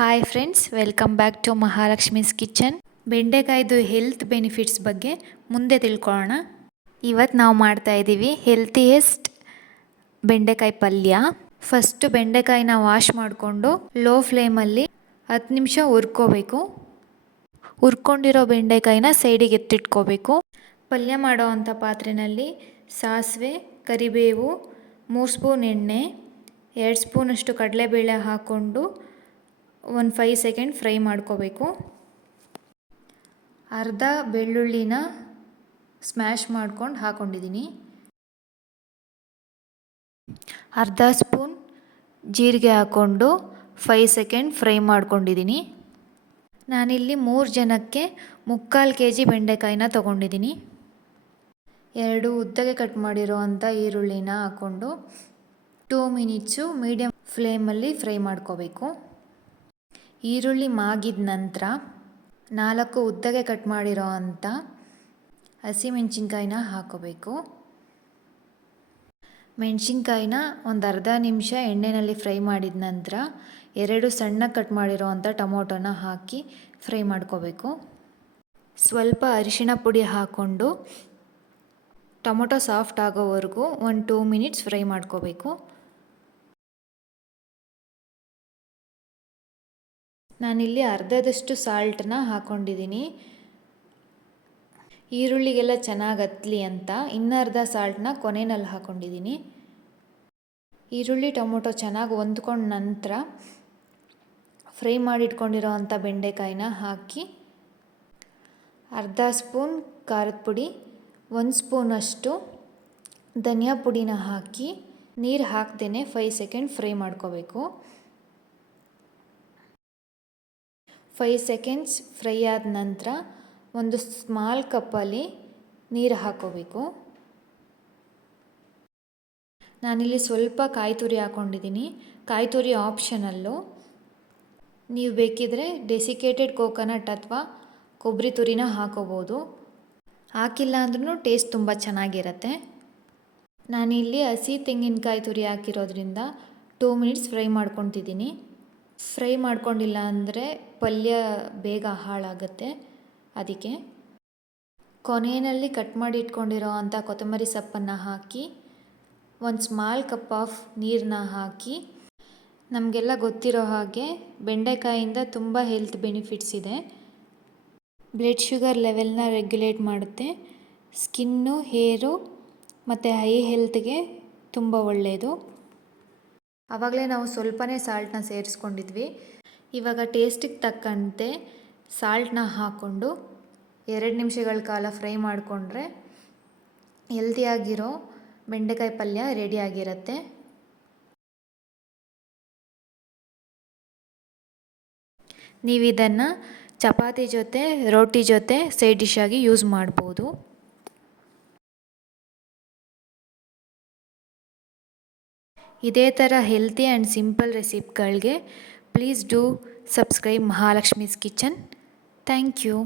Hi friends, welcome back to Mahalakshmi's kitchen. ಬೆಂಡೆಕಾಯ್ದು health benefits ಬಗ್ಗೆ ಮುಂದೆ ತಿಳ್ಕೊಳ್ಳೋಣ. ಇವತ್ತು ನಾವು ಮಾಡ್ತಾ ಇದ್ದೀವಿ ಹೆಲ್ತಿಯೆಸ್ಟ್ ಬೆಂಡೆಕಾಯಿ ಪಲ್ಯ. ಫಸ್ಟು ಬೆಂಡೆಕಾಯಿನ ವಾಶ್ ಮಾಡಿಕೊಂಡು ಲೋ ಫ್ಲೇಮಲ್ಲಿ 10 ನಿಮಿಷ ಹುರ್ಕೋಬೇಕು. ಹುರ್ಕೊಂಡಿರೋ ಬೆಂಡೆಕಾಯಿನ ಸೈಡಿಗೆ ಎತ್ತಿಟ್ಕೋಬೇಕು. ಪಲ್ಯ ಮಾಡೋ ಅಂಥ ಪಾತ್ರೆಯಲ್ಲಿ ಸಾಸಿವೆ, ಕರಿಬೇವು, 3 ಸ್ಪೂನ್ ಎಣ್ಣೆ, 2 ಸ್ಪೂನಷ್ಟು ಕಡಲೆಬೇಳೆ ಹಾಕ್ಕೊಂಡು 5 ಸೆಕೆಂಡ್ ಫ್ರೈ ಮಾಡ್ಕೋಬೇಕು. ಅರ್ಧ ಬೆಳ್ಳುಳ್ಳಿನ ಸ್ಮ್ಯಾಶ್ ಮಾಡ್ಕೊಂಡು ಹಾಕ್ಕೊಂಡಿದ್ದೀನಿ. ಅರ್ಧ ಸ್ಪೂನ್ ಜೀರಿಗೆ ಹಾಕ್ಕೊಂಡು 5 ಸೆಕೆಂಡ್ ಫ್ರೈ ಮಾಡ್ಕೊಂಡಿದ್ದೀನಿ. ನಾನಿಲ್ಲಿ 3 ಜನಕ್ಕೆ 3/4 kg ಬೆಂಡೆಕಾಯಿನ ತೊಗೊಂಡಿದ್ದೀನಿ. 2 ಉದ್ದಗೆ ಕಟ್ ಮಾಡಿರೋ ಅಂಥ ಈರುಳ್ಳಿನ ಹಾಕ್ಕೊಂಡು 2 ಮಿನಿಟ್ಸು ಮೀಡಿಯಮ್ ಫ್ಲೇಮಲ್ಲಿ ಫ್ರೈ ಮಾಡ್ಕೋಬೇಕು. ಈರುಳ್ಳಿ ಮಾಗಿದ ನಂತರ 4 ಉದ್ದಗೆ ಕಟ್ ಮಾಡಿರೋ ಅಂಥ ಹಸಿಮೆಣ್ಸಿನ್ಕಾಯಿನ ಹಾಕೋಬೇಕು. ಮೆಣಸಿನ್ಕಾಯಿನ ಒಂದು ಅರ್ಧ ನಿಮಿಷ ಎಣ್ಣೆಯಲ್ಲಿ ಫ್ರೈ ಮಾಡಿದ ನಂತರ 2 ಸಣ್ಣ ಕಟ್ ಮಾಡಿರೋ ಅಂಥ ಟೊಮೊಟೊನ ಹಾಕಿ ಫ್ರೈ ಮಾಡ್ಕೋಬೇಕು. ಸ್ವಲ್ಪ ಅರಿಶಿಣ ಪುಡಿ ಹಾಕ್ಕೊಂಡು ಟೊಮೊಟೊ ಸಾಫ್ಟ್ ಆಗೋವರೆಗೂ 2 ಮಿನಿಟ್ಸ್ ಫ್ರೈ ಮಾಡ್ಕೋಬೇಕು. ನಾನಿಲ್ಲಿ ಅರ್ಧದಷ್ಟು ಸಾಲ್ಟನ್ನ ಹಾಕ್ಕೊಂಡಿದ್ದೀನಿ. ಈರುಳ್ಳಿಗೆಲ್ಲ ಚೆನ್ನಾಗಿ ಹತ್ತಲಿ ಅಂತ ಇನ್ನರ್ಧ ಸಾಲ್ಟನ್ನ ಕೊನೆಯಲ್ಲಿ ಹಾಕ್ಕೊಂಡಿದ್ದೀನಿ. ಈರುಳ್ಳಿ ಟೊಮೊಟೊ ಚೆನ್ನಾಗಿ ಹೊಂದ್ಕೊಂಡ ನಂತರ ಫ್ರೈ ಮಾಡಿಟ್ಕೊಂಡಿರೋ ಅಂಥ ಬೆಂಡೆಕಾಯಿನ ಹಾಕಿ ಅರ್ಧ ಸ್ಪೂನ್ ಖಾರದ ಪುಡಿ, 1 ಸ್ಪೂನಷ್ಟು ಧನಿಯಾ ಪುಡಿನ ಹಾಕಿ ನೀರು ಹಾಕ್ದೇ 5 ಸೆಕೆಂಡ್ ಫ್ರೈ ಮಾಡ್ಕೋಬೇಕು. 5 ಸೆಕೆಂಡ್ಸ್ ಫ್ರೈ ಆದ ನಂತರ ಒಂದು ಸ್ಮಾಲ್ ಕಪ್ಪಲ್ಲಿ ನೀರು ಹಾಕ್ಕೋಬೇಕು. ನಾನಿಲ್ಲಿ ಸ್ವಲ್ಪ ಕಾಯಿ ತುರಿ ಹಾಕ್ಕೊಂಡಿದ್ದೀನಿ. ಕಾಯಿ ತುರಿ ಆಪ್ಷನಲ್ಲು. ನೀವು ಬೇಕಿದ್ರೆ ಡೆಸಿಕೇಟೆಡ್ ಕೋಕೋನಟ್ ಅಥವಾ ಕೊಬ್ಬರಿ ತುರಿನ ಹಾಕೋಬೋದು. ಹಾಕಿಲ್ಲ ಅಂದ್ರೂ ಟೇಸ್ಟ್ ತುಂಬ ಚೆನ್ನಾಗಿರುತ್ತೆ. ನಾನಿಲ್ಲಿ ಹಸಿ ತೆಂಗಿನಕಾಯಿ ತುರಿ ಹಾಕಿರೋದ್ರಿಂದ 2 ಮಿನಿಟ್ಸ್ ಫ್ರೈ ಮಾಡ್ಕೊತಿದ್ದೀನಿ. ಫ್ರೈ ಮಾಡ್ಕೊಂಡಿಲ್ಲ ಅಂದರೆ ಪಲ್ಯ ಬೇಗ ಹಾಳಾಗುತ್ತೆ. ಅದಕ್ಕೆ ಕೊನೆಯಲ್ಲಿ ಕಟ್ ಮಾಡಿ ಇಟ್ಕೊಂಡಿರೋ ಅಂಥ ಕೊತ್ತಂಬರಿ ಸೊಪ್ಪನ್ನು ಹಾಕಿ 1 ಸ್ಮಾಲ್ ಕಪ್ ಆಫ್ ನೀರನ್ನ ಹಾಕಿ, ನಮಗೆಲ್ಲ ಗೊತ್ತಿರೋ ಹಾಗೆ ಬೆಂಡೆಕಾಯಿಂದ ತುಂಬ ಹೆಲ್ತ್ ಬೆನಿಫಿಟ್ಸ್ ಇದೆ. ಬ್ಲಡ್ ಶುಗರ್ ಲೆವೆಲ್ನ ರೆಗ್ಯುಲೇಟ್ ಮಾಡುತ್ತೆ. ಸ್ಕಿನ್ನು, ಹೇರು ಮತ್ತು ಐ ಹೆಲ್ತ್ಗೆ ತುಂಬ ಒಳ್ಳೆಯದು. ಆವಾಗಲೇ ನಾವು ಸ್ವಲ್ಪನೇ ಸಾಲ್ಟನ್ನ ಸೇರಿಸ್ಕೊಂಡಿದ್ವಿ. ಇವಾಗ ಟೇಸ್ಟಿಗೆ ತಕ್ಕಂತೆ ಸಾಲ್ಟನ್ನ ಹಾಕ್ಕೊಂಡು 2 ನಿಮಿಷಗಳ ಕಾಲ ಫ್ರೈ ಮಾಡಿಕೊಂಡ್ರೆ ಹೆಲ್ತಿಯಾಗಿರೋ ಬೆಂಡೆಕಾಯಿ ಪಲ್ಯ ರೆಡಿಯಾಗಿರುತ್ತೆ. ನೀವು ಇದನ್ನು ಚಪಾತಿ ಜೊತೆ, ರೋಟಿ ಜೊತೆ ಸೈಡ್ ಡಿಶ್ ಆಗಿ ಯೂಸ್ ಮಾಡ್ಬೋದು. ಇದೇ ಥರ ಹೆಲ್ತಿ ಆ್ಯಂಡ್ ಸಿಂಪಲ್ ರೆಸಿಪಿಗಳಿಗೆ please do subscribe Mahalakshmi's kitchen. Thank you.